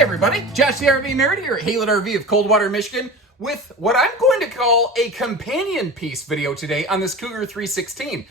Hey everybody, Josh the RV Nerd here at Haylett RV of Coldwater, Michigan with what I'm going to call a companion piece video today on this Cougar 316.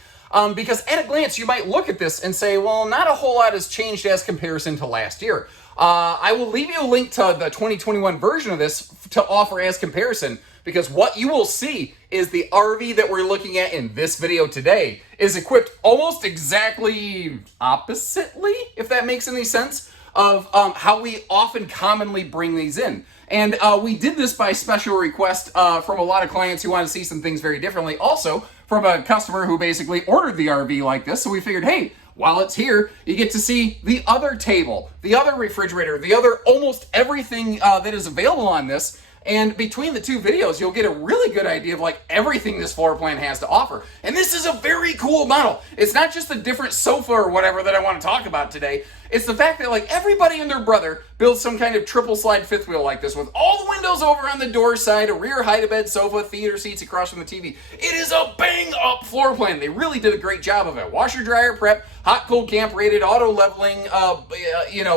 Because at a glance you might look at this and say, well, not a whole lot has changed as comparison to last year. I will leave you a link to the 2021 version of this to offer as comparison, because what you will see is the RV that we're looking at in this video today is equipped almost exactly oppositely, if that makes any sense, of how we often commonly bring these in. And we did this by special request from a lot of clients who want to see some things very differently. Also, from a customer who basically ordered the RV like this. So we figured, hey, while it's here, you get to see the other table, the other refrigerator, the other almost everything that is available on this. And between the two videos, you'll get a really good idea of like everything this floor plan has to offer. And this is a very cool model. It's not just a different sofa or whatever that I want to talk about today. It's the fact that like everybody and their brother builds some kind of triple slide fifth wheel like this with all the windows over on the door side, a rear hide-a-bed sofa, theater seats across from the TV. It is a bang-up floor plan. They really did a great job of it. Washer, dryer, prep, hot, cold, camp rated, auto leveling,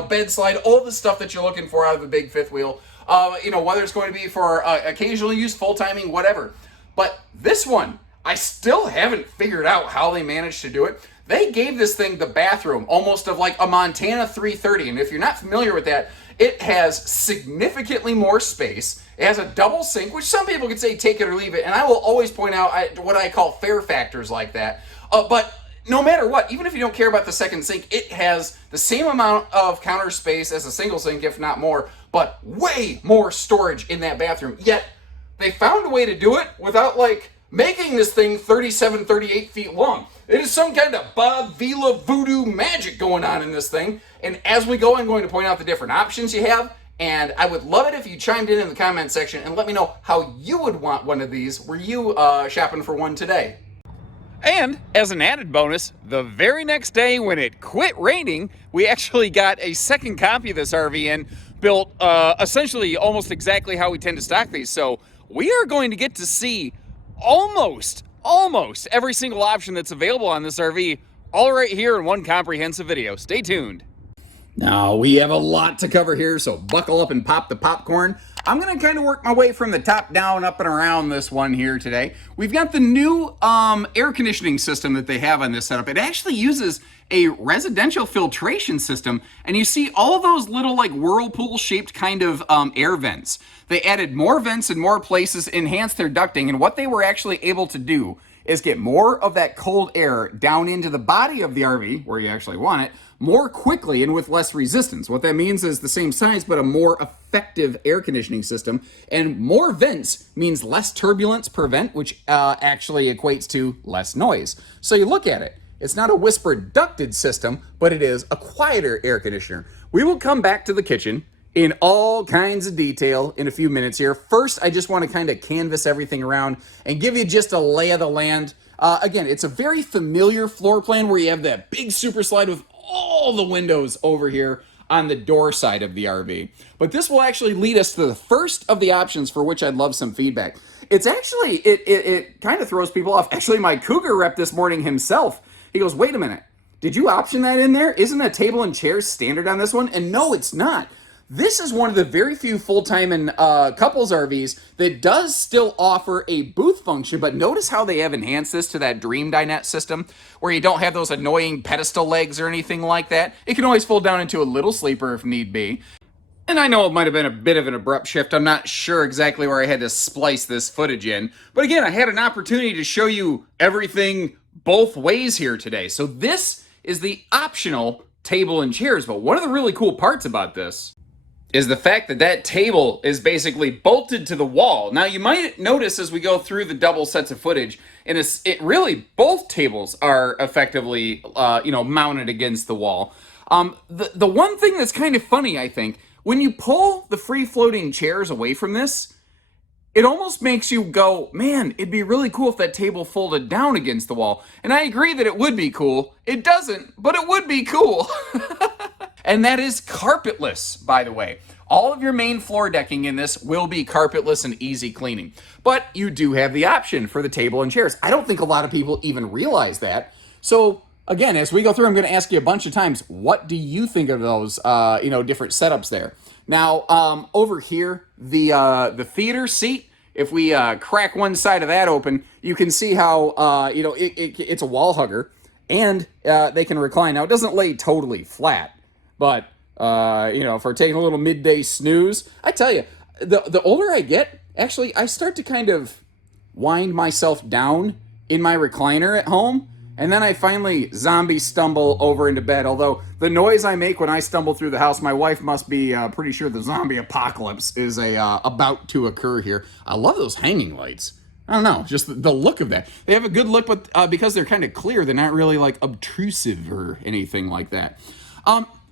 bed slide, all the stuff that you're looking for out of a big fifth wheel. Whether it's going to be for occasional use, full timing, whatever. But this one, I still haven't figured out how they managed to do it. They gave this thing the bathroom almost of like a Montana 330. And if you're not familiar with that, it has significantly more space. It has a double sink, which some people could say take it or leave it. And I will always point out what I call fair factors like that. But no matter what, even if you don't care about the second sink, it has the same amount of counter space as a single sink, if not more, but way more storage in that bathroom. Yet, they found a way to do it without, like, making this thing 37, 38 feet long. It is some kind of Bob Vila voodoo magic going on in this thing. And as we go, I'm going to point out the different options you have. And I would love it if you chimed in the comment section and let me know how you would want one of these. Were you shopping for one today? And as an added bonus, the very next day when it quit raining, we actually got a second copy of this RV in, built essentially almost exactly how we tend to stock these. So we are going to get to see almost every single option that's available on this RV, all right here in one comprehensive video. Stay tuned. Now, we have a lot to cover here, so buckle up and pop the popcorn. I'm going to kind of work my way from the top down, up and around this one here today. We've got the new air conditioning system that they have on this setup. It actually uses a residential filtration system, and you see all of those little like whirlpool-shaped kind of air vents. They added more vents in more places, enhanced their ducting, and what they were actually able to do is get more of that cold air down into the body of the RV, where you actually want it, more quickly and with less resistance. What that means is the same size, but a more effective air conditioning system. And more vents means less turbulence per vent, which actually equates to less noise. So you look at it, it's not a whispered ducted system, but it is a quieter air conditioner. We will come back to the kitchen in all kinds of detail in a few minutes here. First, I just want to kind of canvas everything around and give you just a lay of the land. Again, it's a very familiar floor plan where you have that big super slide with all the windows over here on the door side of the RV. But this will actually lead us to the first of the options for which I'd love some feedback. It's actually, it kind of throws people off. Actually, my Cougar rep this morning himself, he goes, wait a minute, did you option that in there? Isn't a table and chairs standard on this one? And no, it's not. This is one of the very few full-time and couples RVs that does still offer a booth function, but notice how they have enhanced this to that Dream dinette system where you don't have those annoying pedestal legs or anything like that. It can always fold down into a little sleeper if need be. And I know it might have been a bit of an abrupt shift. I'm not sure exactly where I had to splice this footage in. But again, I had an opportunity to show you everything both ways here today. So this is the optional table and chairs. But one of the really cool parts about this is the fact that that table is basically bolted to the wall. Now, you might notice as we go through the double sets of footage, and it really, both tables are effectively, mounted against the wall. The one thing that's kind of funny, I think, when you pull the free-floating chairs away from this, it almost makes you go, man, it'd be really cool if that table folded down against the wall. And I agree that it would be cool. It doesn't, but it would be cool. And that is carpetless, by the way. All of your main floor decking in this will be carpetless and easy cleaning. But you do have the option for the table and chairs. I don't think a lot of people even realize that. So again, as we go through, I'm going to ask you a bunch of times, what do you think of those, different setups there? Now, over here, the theater seat, if we crack one side of that open, you can see how, it's a wall hugger, and they can recline. Now, it doesn't lay totally flat, but, if we're taking a little midday snooze, I tell you, the older I get, actually, I start to kind of wind myself down in my recliner at home, and then I finally zombie stumble over into bed. Although the noise I make when I stumble through the house, my wife must be pretty sure the zombie apocalypse is about to occur here. I love those hanging lights. I don't know, just the look of that. They have a good look, but because they're kind of clear, they're not really like obtrusive or anything like that.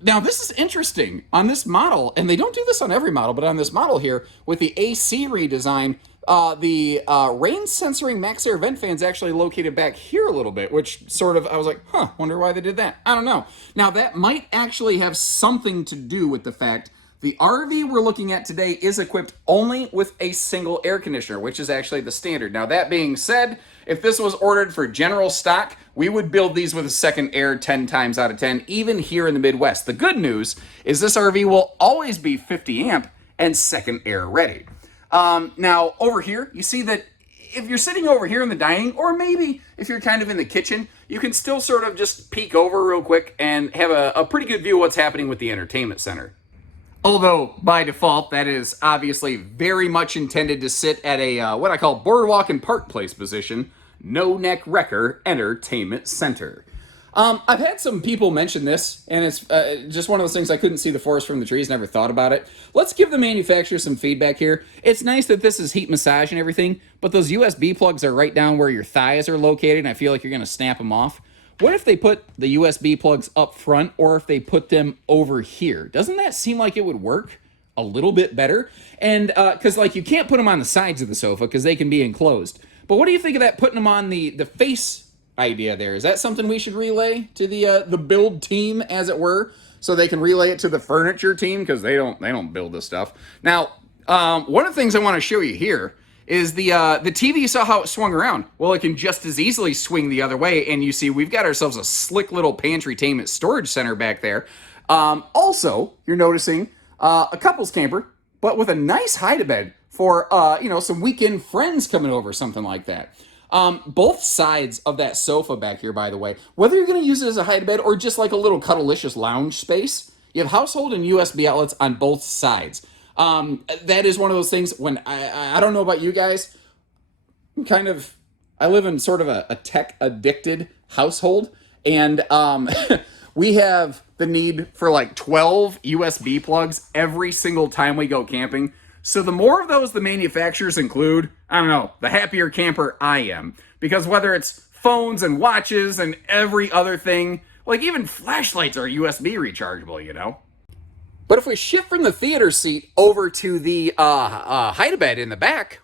Now, this is interesting on this model, and they don't do this on every model, but on this model here, with the AC redesign, the rain censoring max air vent fan's actually located back here a little bit, which sort of, I was like, wonder why they did that. I don't know. Now, that might actually have something to do with the fact the RV we're looking at today is equipped only with a single air conditioner, which is actually the standard. Now, that being said, if this was ordered for general stock, we would build these with a second air 10 times out of 10, even here in the Midwest. The good news is this RV will always be 50 amp and second air ready. Now, over here, you see that if you're sitting over here in the dining, or maybe if you're kind of in the kitchen, you can still sort of just peek over real quick and have a pretty good view of what's happening with the entertainment center. Although, by default, that is obviously very much intended to sit at a, what I call boardwalk and park place position, no neck wrecker entertainment center. I've had some people mention this, and it's just one of those things I couldn't see the forest from the trees, never thought about it. Let's give the manufacturer some feedback here. It's nice that this is heat massage and everything, but those USB plugs are right down where your thighs are located, and I feel like you're going to snap them off. What if they put the USB plugs up front, or if they put them over here? Doesn't that seem like it would work a little bit better? And because like you can't put them on the sides of the sofa because they can be enclosed. But what do you think of that, putting them on the face idea there? Is that something we should relay to the build team, as it were, so they can relay it to the furniture team, because they don't build this stuff. Now, one of the things I want to show you here is the TV. You saw how it swung around. Well, it can just as easily swing the other way, and you see we've got ourselves a slick little pantry-tainment storage center back there. Also, you're noticing a couples camper, but with a nice hide-a-bed for some weekend friends coming over, something like that. Both sides of that sofa back here, by the way, whether you're going to use it as a hide-a-bed or just like a little cuddleicious lounge space, you have household and USB outlets on both sides. That is one of those things when I don't know about you guys, I live in sort of a tech addicted household, and we have the need for like 12 USB plugs every single time we go camping. So the more of those the manufacturers include, I don't know, the happier camper I am. Because whether it's phones and watches and every other thing, like even flashlights are USB rechargeable, you know? But if we shift from the theater seat over to the hide-a-bed in the back,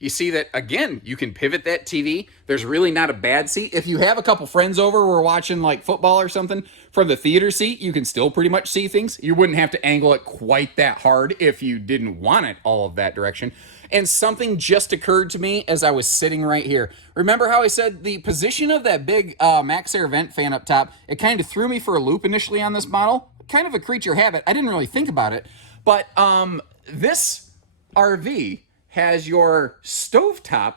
you see that, again, you can pivot that TV. There's really not a bad seat. If you have a couple friends over, we're watching like football or something, from the theater seat, you can still pretty much see things. You wouldn't have to angle it quite that hard if you didn't want it all of that direction. And something just occurred to me as I was sitting right here. Remember how I said the position of that big max air vent fan up top, it kind of threw me for a loop initially on this model? Kind of a creature habit. I didn't really think about it. But this RV has your stovetop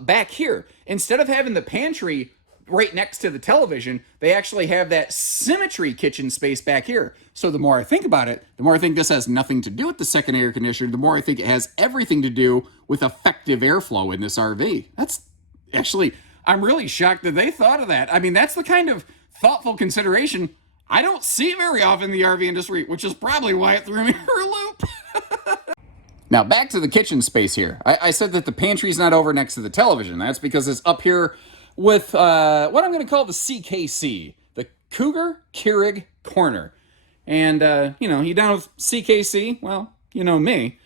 back here. Instead of having the pantry right next to the television, they actually have that symmetry kitchen space back here. So the more I think about it, the more I think this has nothing to do with the second air conditioner, the more I think it has everything to do with effective airflow in this RV. That's actually, I'm really shocked that they thought of that. I mean, that's the kind of thoughtful consideration I don't see very often in the RV industry, which is probably why it threw me for a loop. Now, back to the kitchen space here. I said that the pantry's not over next to the television. That's because it's up here with what I'm going to call the CKC, the Cougar Keurig Corner. And, you down with CKC? Well, you know me.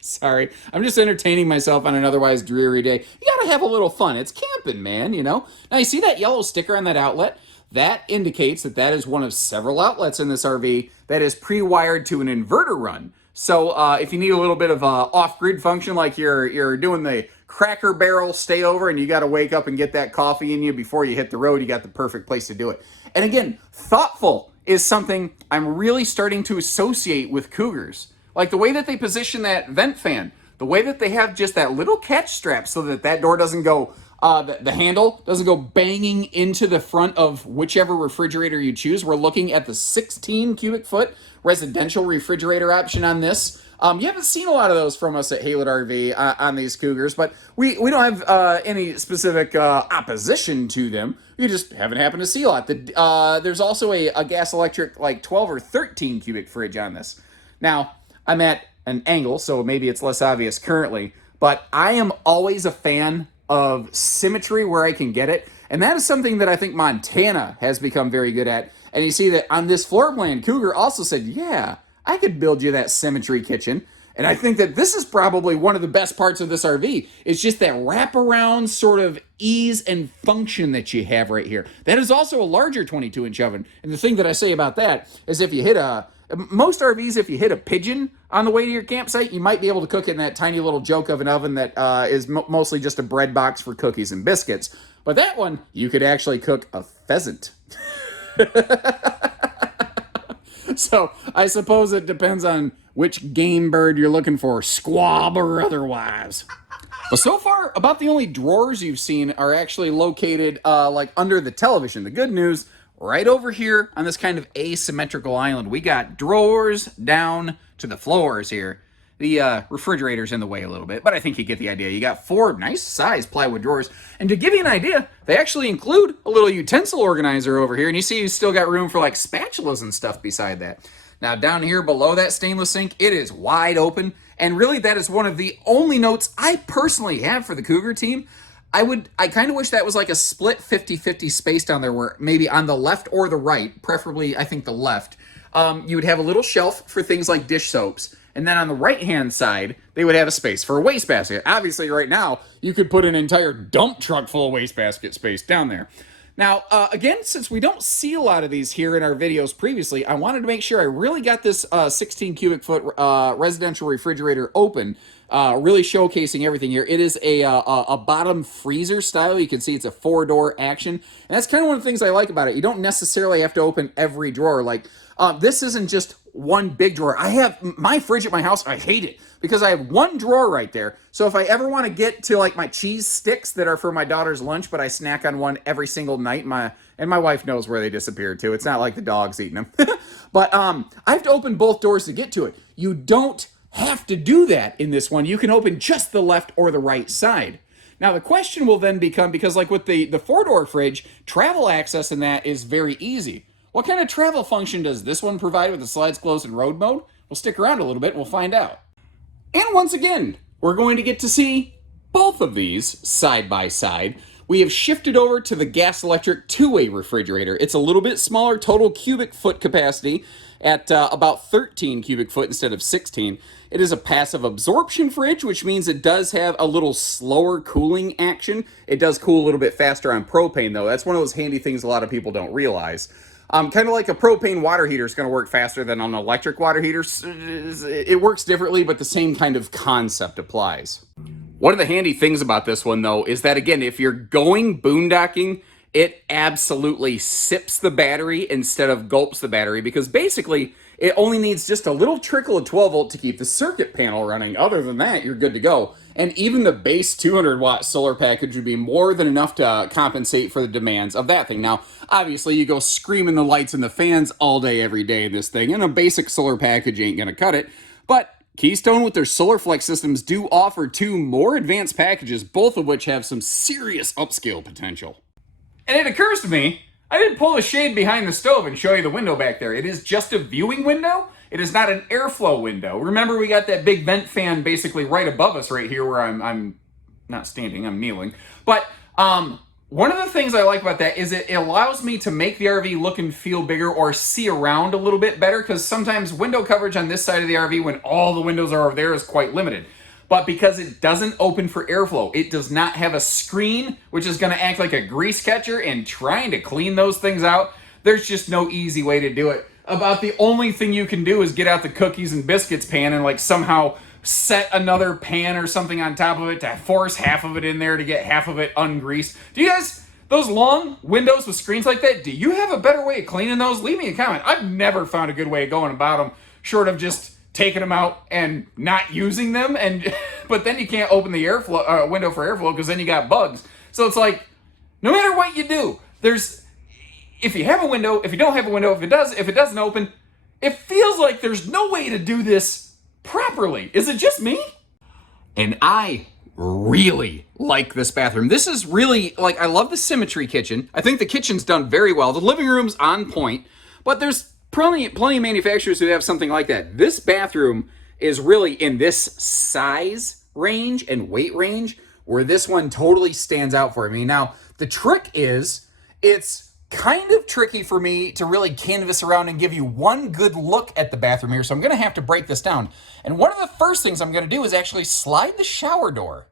Sorry, I'm just entertaining myself on an otherwise dreary day. You gotta have a little fun. It's camping, man, Now, you see that yellow sticker on that outlet? That indicates that that is one of several outlets in this RV that is pre-wired to an inverter run. So if you need a little bit of off-grid function, like you're doing the Cracker Barrel stay over and you got to wake up and get that coffee in you before you hit the road, you got the perfect place to do it. And again, thoughtful is something I'm really starting to associate with Cougars. Like the way that they position that vent fan, the way that they have just that little catch strap so that that door doesn't go, the handle doesn't go banging into the front of whichever refrigerator you choose. We're looking at the 16 cubic foot residential refrigerator option on this. You haven't seen a lot of those from us at Haylett RV on these Cougars, but we don't have any specific opposition to them. We just haven't happened to see a lot. There's also a gas electric like 12 or 13 cubic fridge on this. Now, I'm at an angle, so maybe it's less obvious currently, but I am always a fan of symmetry where I can get it, and that is something that I think Montana has become very good at. And you see that on this floor plan, Cougar also said, yeah, I could build you that symmetry kitchen. And I think that this is probably one of the best parts of this RV. It's just that wraparound sort of ease and function that you have right here. That is also a larger 22-inch oven. And the thing that I say about that is if you hit most RVs, if you hit a pigeon on the way to your campsite, you might be able to cook it in that tiny little joke of an oven that is mostly just a bread box for cookies and biscuits. But that one, you could actually cook a pheasant. So I suppose it depends on which game bird you're looking for, squab or otherwise. But so far, about the only drawers you've seen are actually located like under the television. The good news, right over here on this kind of asymmetrical island, we got drawers down to the floors here. The refrigerator's in the way a little bit, but I think you get the idea. You got 4 nice size plywood drawers. And to give you an idea, they actually include a little utensil organizer over here. And you see you still got room for like spatulas and stuff beside that. Now down here below that stainless sink, it is wide open. And really that is one of the only notes I personally have for the Cougar team. I kind of wish that was like a split 50-50 space down there where maybe on the left or the right, preferably I think the left, you would have a little shelf for things like dish soaps. And then on the right-hand side, they would have a space for a wastebasket. Obviously, right now, you could put an entire dump truck full of wastebasket space down there. Now, again, since we don't see a lot of these here in our videos previously, I wanted to make sure I really got this 16 cubic foot residential refrigerator open, really showcasing everything here. It is a bottom freezer style. You can see it's a 4-door action. And that's kind of one of the things I like about it. You don't necessarily have to open every drawer. Like, this isn't just one big drawer. I have my fridge at my house. I hate it because I have one drawer right there. So if I ever want to get to like my cheese sticks that are for my daughter's lunch, but I snack on one every single night, my wife knows where they disappeared to. It's not like the dog's eating them. But I have to open both doors to get to it. You don't have to do that in this one. You can open just the left or the right side. Now the question will then become, because like with the 4-door fridge, travel access in that is very easy. What kind of travel function does this one provide with the slides closed in road mode? We'll stick around a little bit and we'll find out. And once again, we're going to get to see both of these side by side. We have shifted over to the gas electric 2-way refrigerator. It's a little bit smaller total cubic foot capacity at about 13 cubic foot instead of 16. It is a passive absorption fridge, which means it does have a little slower cooling action. It does cool a little bit faster on propane though. That's one of those handy things a lot of people don't realize. Kind of like a propane water heater is going to work faster than an electric water heater. It works differently, but the same kind of concept applies. One of the handy things about this one, though, is that, again, if you're going boondocking, it absolutely sips the battery instead of gulps the battery, because basically it only needs just a little trickle of 12 volt to keep the circuit panel running. Other than that, you're good to go. And even the base 200-watt solar package would be more than enough to compensate for the demands of that thing. Now, obviously, you go screaming the lights and the fans all day, every day in this thing, and a basic solar package ain't going to cut it. But Keystone, with their SolarFlex systems, do offer 2 more advanced packages, both of which have some serious upscale potential. And it occurs to me, I didn't pull the shade behind the stove and show you the window back there. It is just a viewing window. It is not an airflow window. Remember, we got that big vent fan basically right above us right here where I'm not standing, I'm kneeling. But one of the things I like about that is it allows me to make the RV look and feel bigger or see around a little bit better, because sometimes window coverage on this side of the RV when all the windows are over there is quite limited. But because it doesn't open for airflow, it does not have a screen, which is going to act like a grease catcher, and trying to clean those things out, there's just no easy way to do it. About the only thing you can do is get out the cookies and biscuits pan and like somehow set another pan or something on top of it to force half of it in there to get half of it ungreased. Do you guys Those long windows with screens like that, do you have a better way of cleaning those? Leave me a comment. I've never found a good way of going about them, short of just taking them out and not using them. And but then you can't open the airflow window for airflow because then you got bugs. So it's like, no matter what you do, if you have a window, if you don't have a window, if it doesn't open, it feels like there's no way to do this properly. Is it just me? And I really like this bathroom. This is really, like, I love the symmetry kitchen. I think the kitchen's done very well. The living room's on point, but there's plenty of manufacturers who have something like that. This bathroom is really in this size range and weight range where this one totally stands out for me. Now, the trick is, it's kind of tricky for me to really canvas around and give you one good look at the bathroom here, so I'm going to have to break this down. And one of the first things I'm going to do is actually slide the shower door.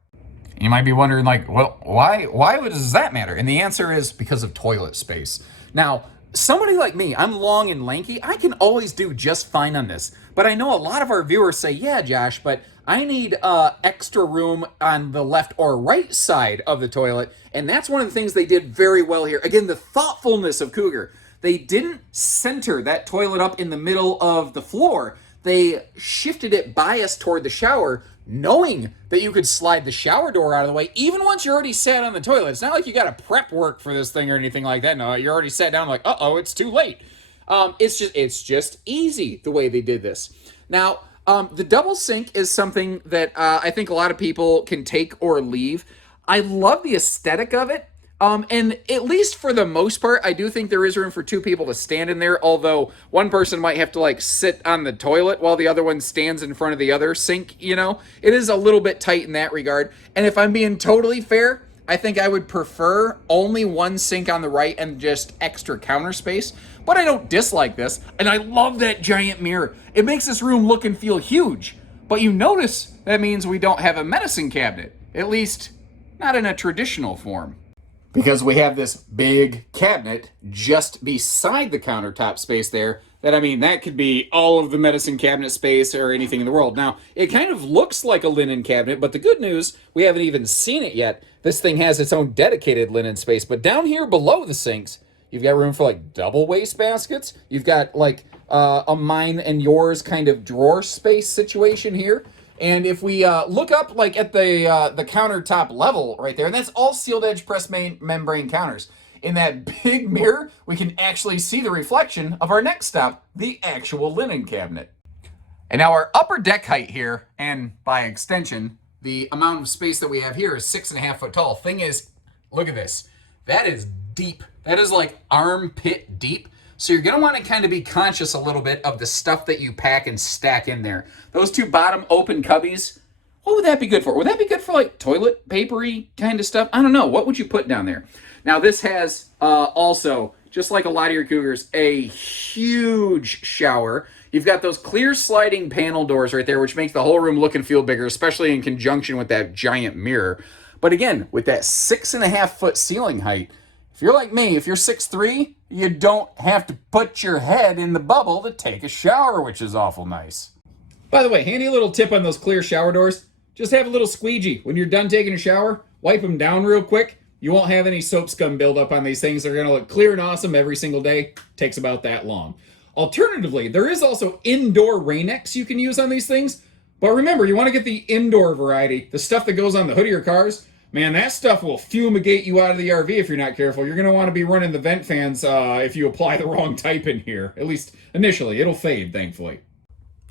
You might be wondering, like, well, why does that matter? And the answer is because of toilet space. Now, somebody like me, I'm long and lanky, I can always do just fine on this. But I know a lot of our viewers say, yeah, Josh, but I need extra room on the left or right side of the toilet. And that's one of the things they did very well here. Again, the thoughtfulness of Cougar. They didn't center that toilet up in the middle of the floor. They shifted it biased toward the shower, knowing that you could slide the shower door out of the way, even once you're already sat on the toilet. It's not like you got to prep work for this thing or anything like that. No, you're already sat down like, uh-oh, it's too late. It's just easy the way they did this. Now, the double sink is something that I think a lot of people can take or leave. I love the aesthetic of it. And at least for the most part, I do think there is room for two people to stand in there, although one person might have to like sit on the toilet while the other one stands in front of the other sink, you know? It is a little bit tight in that regard. And if I'm being totally fair, I think I would prefer only one sink on the right and just extra counter space. But I don't dislike this, and I love that giant mirror. It makes this room look and feel huge. But you notice that means we don't have a medicine cabinet, at least not in a traditional form. Because we have this big cabinet just beside the countertop space there, that could be all of the medicine cabinet space or anything in the world. Now, it kind of looks like a linen cabinet, but the good news, we haven't even seen it yet. This thing has its own dedicated linen space. But down here below the sinks, you've got room for like double waste baskets. You've got like a mine and yours kind of drawer space situation here. And if we look up like at the countertop level right there, and that's all sealed edge press membrane counters. In that big mirror, we can actually see the reflection of our next stop, the actual linen cabinet. And now our upper deck height here, and by extension, the amount of space that we have here is 6.5 foot tall. Thing is, look at this. That is deep. That is like armpit deep. So you're going to want to kind of be conscious a little bit of the stuff that you pack and stack in there. Those two bottom open cubbies, what would that be good for? Would that be good for like toilet papery kind of stuff? I don't know. What would you put down there? Now this has also, just like a lot of your Cougars, a huge shower. You've got those clear sliding panel doors right there, which makes the whole room look and feel bigger, especially in conjunction with that giant mirror. But again, with that 6.5 foot ceiling height, if you're like me, if you're 6'3", you don't have to put your head in the bubble to take a shower, which is awful nice. By the way, handy little tip on those clear shower doors. Just have a little squeegee. When you're done taking a shower, wipe them down real quick. You won't have any soap scum build up on these things. They're going to look clear and awesome every single day. Takes about that long. Alternatively, there is also indoor Rain-X you can use on these things. But remember, you want to get the indoor variety, the stuff that goes on the hood of your cars. Man, that stuff will fumigate you out of the RV if you're not careful. You're going to want to be running the vent fans if you apply the wrong type in here. At least initially. It'll fade, thankfully.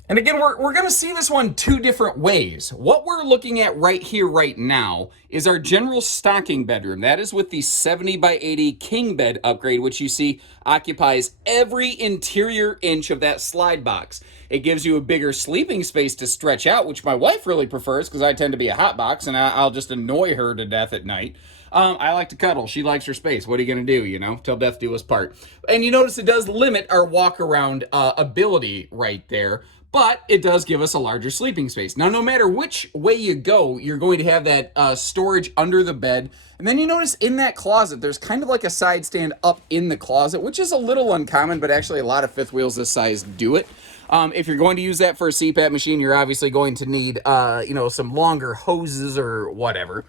And again, we're going to see this one two different ways. What we're looking at right here, right now, is our general stocking bedroom. That is with the 70 by 80 king bed upgrade, which you see occupies every interior inch of that slide box. It gives you a bigger sleeping space to stretch out, which my wife really prefers because I tend to be a hot box and I'll just annoy her to death at night. I like to cuddle. She likes her space. What are you going to do, you know? Till death do us part. And you notice it does limit our walk-around ability right there. But it does give us a larger sleeping space. Now, no matter which way you go, you're going to have that storage under the bed. And then you notice in that closet, there's kind of like a side stand up in the closet, which is a little uncommon, but actually a lot of fifth wheels this size do it. If you're going to use that for a CPAP machine, you're obviously going to need, some longer hoses or whatever.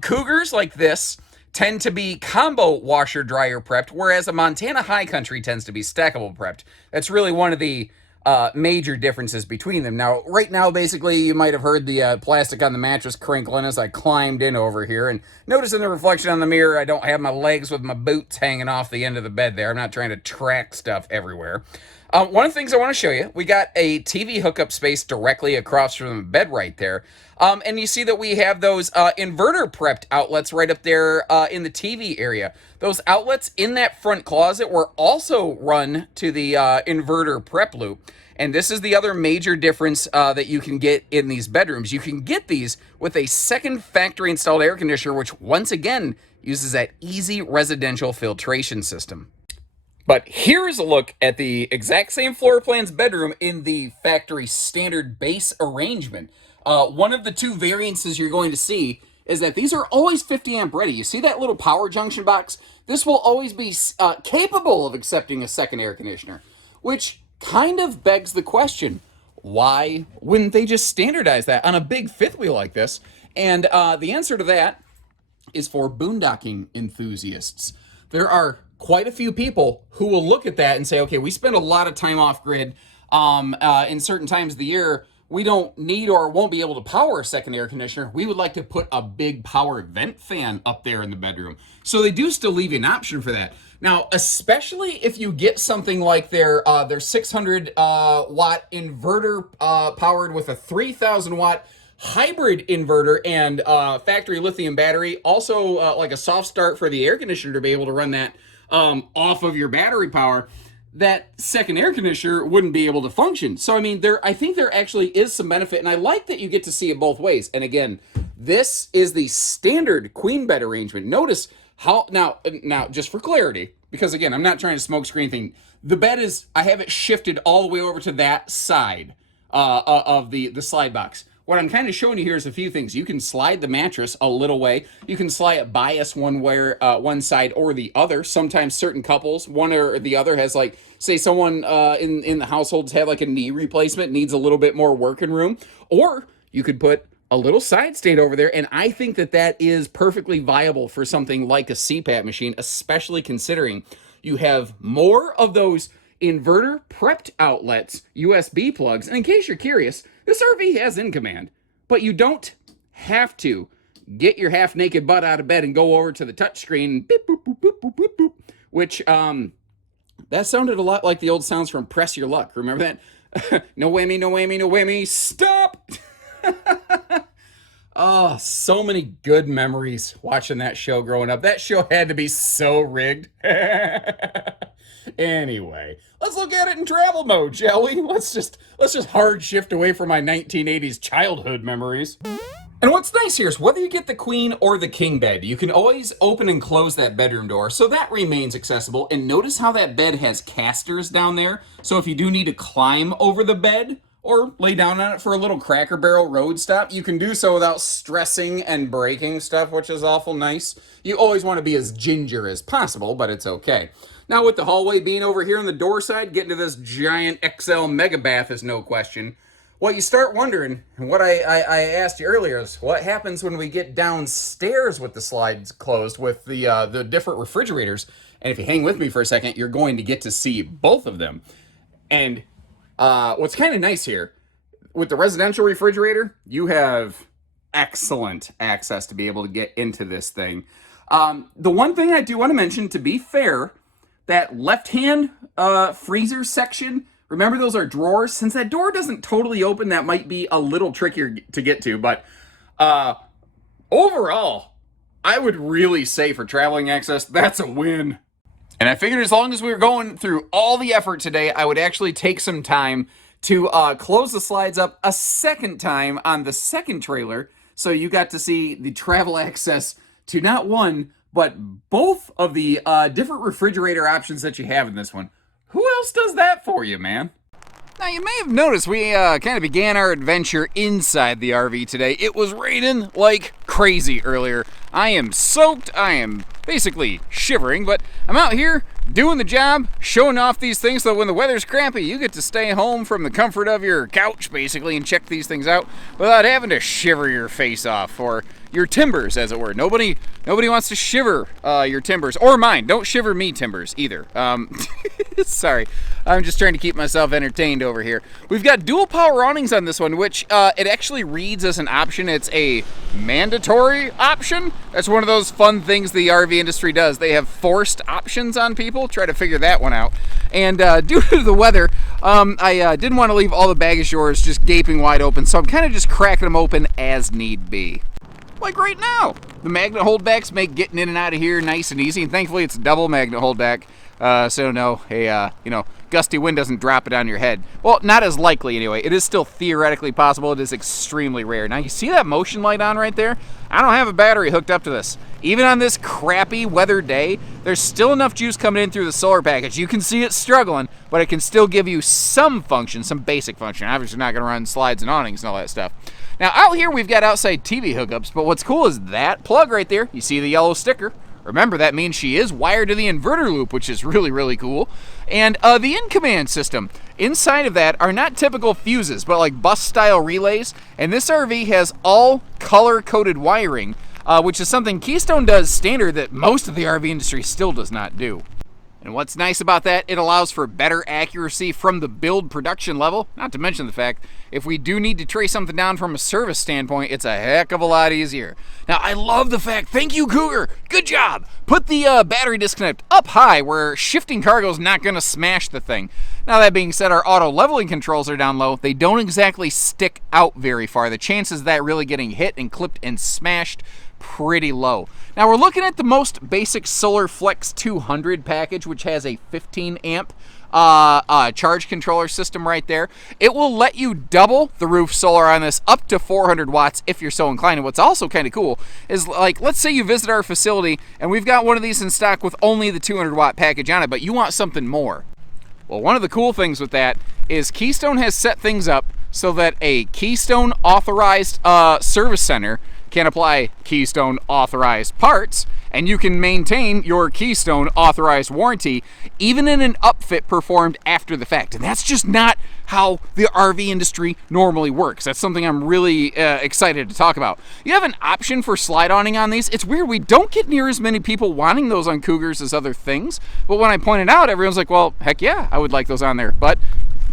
Cougars like this tend to be combo washer dryer prepped, whereas a Montana high country tends to be stackable prepped. That's really one of the major differences between them. Now, right now, basically, you might have heard the plastic on the mattress crinkling as I climbed in over here, and notice in the reflection on the mirror, I don't have my legs with my boots hanging off the end of the bed there. I'm not trying to track stuff everywhere. One of the things I want to show you, we got a TV hookup space directly across from the bed right there. And you see that we have those inverter prepped outlets right up there in the TV area. Those outlets in that front closet were also run to the inverter prep loop. And this is the other major difference that you can get in these bedrooms. You can get these with a second factory installed air conditioner, which once again uses that easy residential filtration system. But here is a look at the exact same floor plan's bedroom in the factory standard base arrangement. One of the two variances you're going to see is that these are always 50 amp ready. You see that little power junction box? This will always be capable of accepting a second air conditioner, which kind of begs the question, why wouldn't they just standardize that on a big fifth wheel like this? And the answer to that is for boondocking enthusiasts. There are quite a few people who will look at that and say, okay, we spend a lot of time off grid in certain times of the year. We don't need or won't be able to power a second air conditioner. We would like to put a big power vent fan up there in the bedroom. So they do still leave you an option for that. Now, especially if you get something like their 600 watt inverter powered with a 3000 watt hybrid inverter and factory lithium battery, also like a soft start for the air conditioner to be able to run that off of your battery power, that second air conditioner wouldn't be able to function. So, I mean, I think there actually is some benefit, and I like that you get to see it both ways. And again, this is the standard queen bed arrangement. Notice how, now, just for clarity, because again, I'm not trying to smoke screen thing, the bed is, I have it shifted all the way over to that side of the slide box. What I'm kind of showing you here is a few things. You can slide the mattress a little way. You can slide it bias one side or the other. Sometimes certain couples, one or the other has like, say someone in the households had like a knee replacement, needs a little bit more working room. Or you could put a little side stand over there, and I think that that is perfectly viable for something like a CPAP machine, especially considering you have more of those inverter prepped outlets, USB plugs. And in case you're curious, this RV has in command, but you don't have to get your half naked butt out of bed and go over to the touchscreen, beep, boop, boop, boop, boop, boop, boop, which that sounded a lot like the old sounds from Press Your Luck. Remember that? No whammy, no whammy, no whammy, stop! Oh, so many good memories watching that show growing up. That show had to be so rigged. Anyway, let's look at it in travel mode, shall we? Let's just hard shift away from my 1980s childhood memories. And what's nice here is whether you get the queen or the king bed, you can always open and close that bedroom door, so that remains accessible. And notice how that bed has casters down there, so if you do need to climb over the bed or lay down on it for a little Cracker Barrel road stop, you can do so without stressing and breaking stuff, which is awful nice. You always want to be as ginger as possible, but it's okay. Now, with the hallway being over here on the door side, getting to this giant XL mega bath is no question. What you start wondering, and what I asked you earlier, is what happens when we get downstairs with the slides closed with the different refrigerators. And if you hang with me for a second, you're going to get to see both of them. And what's kind of nice here, with the residential refrigerator, you have excellent access to be able to get into this thing. The one thing I do want to mention, to be fair, that left-hand freezer section, remember those are drawers? Since that door doesn't totally open, that might be a little trickier to get to. But overall, I would really say for traveling access, that's a win. And I figured as long as we were going through all the effort today, I would actually take some time to close the slides up a second time on the second trailer, so you got to see the travel access to not one, but both of the different refrigerator options that you have in this one. Who else does that for you, man? Now, you may have noticed we kind of began our adventure inside the RV today. It was raining like crazy earlier. I am soaked. I am basically shivering, but I'm out here doing the job, showing off these things so when the weather's crappy, you get to stay home from the comfort of your couch, basically, and check these things out without having to shiver your face off, or your timbers, as it were. Nobody Nobody wants to shiver your timbers, or mine. Don't shiver me timbers either. Sorry, I'm just trying to keep myself entertained over here. We've got dual power awnings on this one, which it actually reads as an option. It's a mandatory option. That's one of those fun things the RV industry does. They have forced options on people. Try to figure that one out. And due to the weather, I didn't want to leave all the baggage doors just gaping wide open, so I'm kind of just cracking them open as need be. Like right now. The magnet holdbacks make getting in and out of here nice and easy, and thankfully it's a double magnet holdback, so no, gusty wind doesn't drop it on your head. Well, not as likely anyway. It is still theoretically possible. It is extremely rare. Now you see that motion light on right there? I don't have a battery hooked up to this. Even on this crappy weather day, there's still enough juice coming in through the solar package. You can see it struggling, but it can still give you some function, some basic function. Obviously not gonna run slides and awnings and all that stuff. Now out here we've got outside TV hookups, but what's cool is that plug right there. You see the yellow sticker. Remember, that means she is wired to the inverter loop, which is really, really cool. And the in-command system. Inside of that are not typical fuses, but like bus-style relays. And this RV has all color-coded wiring, which is something Keystone does standard that most of the RV industry still does not do. And what's nice about that, it allows for better accuracy from the build production level, not to mention the fact, if we do need to trace something down from a service standpoint, it's a heck of a lot easier. Now, I love the fact, thank you, Cougar, good job! Put the battery disconnect up high where shifting cargo is not going to smash the thing. Now, that being said, our auto leveling controls are down low. They don't exactly stick out very far. The chances of that really getting hit and clipped and smashed pretty low. Now we're looking at the most basic Solar Flex 200 package, which has a 15 amp charge controller system right there. It will let you double the roof solar on this up to 400 watts if you're so inclined. And what's also kind of cool is, like, let's say you visit our facility and we've got one of these in stock with only the 200 watt package on it, but you want something more. Well, one of the cool things with that is Keystone has set things up so that a Keystone authorized service center can apply Keystone authorized parts, and you can maintain your Keystone authorized warranty even in an upfit performed after the fact. And that's just not how the RV industry normally works. That's something I'm really excited to talk about. You have an option for slide awning on these. It's weird, we don't get near as many people wanting those on Cougars as other things, but when I point it out, everyone's like, well, heck yeah, I would like those on there. But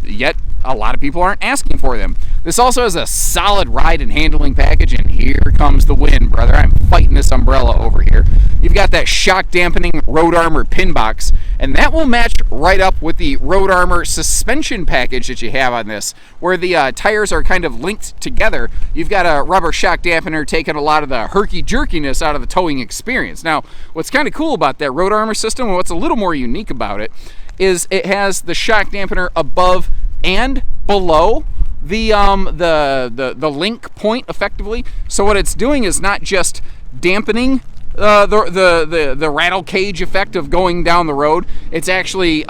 yet a lot of people aren't asking for them. This also has a solid ride and handling package, and here comes the wind, brother. I'm fighting this umbrella over here. You've got that shock dampening Road Armor pin box, and that will match right up with the Road Armor suspension package that you have on this, where the tires are kind of linked together. You've got a rubber shock dampener taking a lot of the herky-jerkiness out of the towing experience. Now, what's kind of cool about that Road Armor system, and what's a little more unique about it, is it has the shock dampener above and below the link point effectively. So what it's doing is not just dampening the rattle cage effect of going down the road. It's actually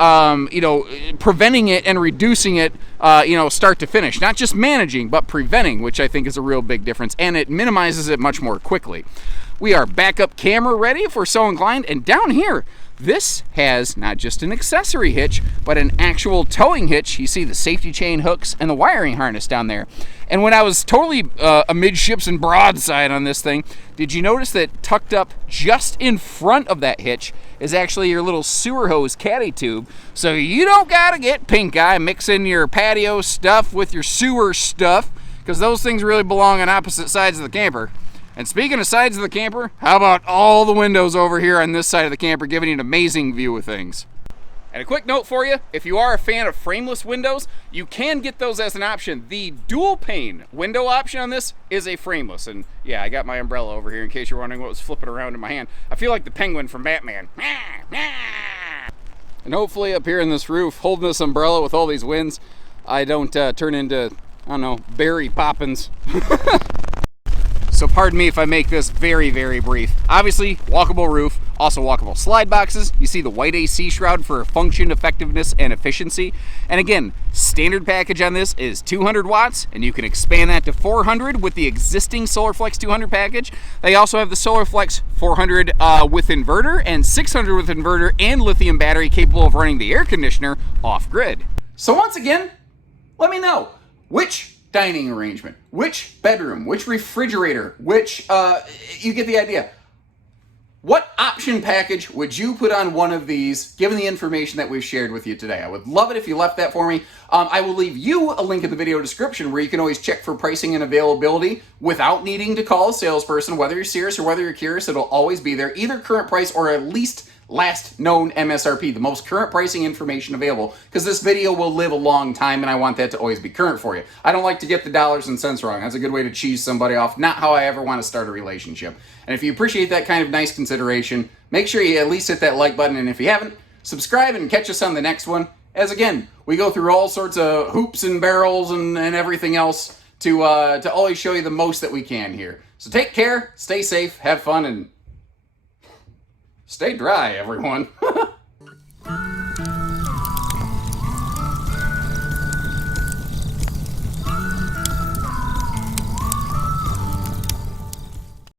preventing it and reducing it start to finish. Not just managing, but preventing, which I think is a real big difference, and it minimizes it much more quickly. We are backup camera ready if we're so inclined, and down here this has not just an accessory hitch, but an actual towing hitch. You see the safety chain hooks and the wiring harness down there. And when I was totally amidships and broadside on this thing, did you notice that tucked up just in front of that hitch is actually your little sewer hose caddy tube, so you don't gotta get pink eye mixing your patio stuff with your sewer stuff, because those things really belong on opposite sides of the camper. And speaking of sides of the camper, how about all the windows over here on this side of the camper, giving you an amazing view of things. And a quick note for you, if you are a fan of frameless windows, you can get those as an option. The dual pane window option on this is a frameless. And yeah, I got my umbrella over here in case you're wondering what was flipping around in my hand. I feel like the penguin from Batman. And hopefully up here in this roof, holding this umbrella with all these winds, I don't turn into, I don't know, Barry Poppins. So pardon me if I make this very, very brief. Obviously, walkable roof, also walkable slide boxes. You see the white AC shroud for function, effectiveness, and efficiency. And again, standard package on this is 200 watts, and you can expand that to 400 with the existing SolarFlex 200 package. They also have the SolarFlex 400 with inverter, and 600 with inverter and lithium battery capable of running the air conditioner off-grid. So once again, let me know, which dining arrangement, which bedroom, which refrigerator, which, you get the idea. option package would you put on one of these, given the information that we've shared with you today? I would love it if you left that for me. I will leave you a link in the video description where you can always check for pricing and availability without needing to call a salesperson. Whether you're serious or whether you're curious, it'll always be there, either current price or at least last known MSRP, the most current pricing information available, because this video will live a long time and I want that to always be current for you. I don't like to get the dollars and cents wrong. That's a good way to cheese somebody off. Not how I ever want to start a relationship. And if you appreciate that kind of nice consideration, make sure you at least hit that like button. And if you haven't, subscribe and catch us on the next one. As again, we go through all sorts of hoops and barrels and everything else to always show you the most that we can here. So take care, stay safe, have fun, and stay dry, everyone.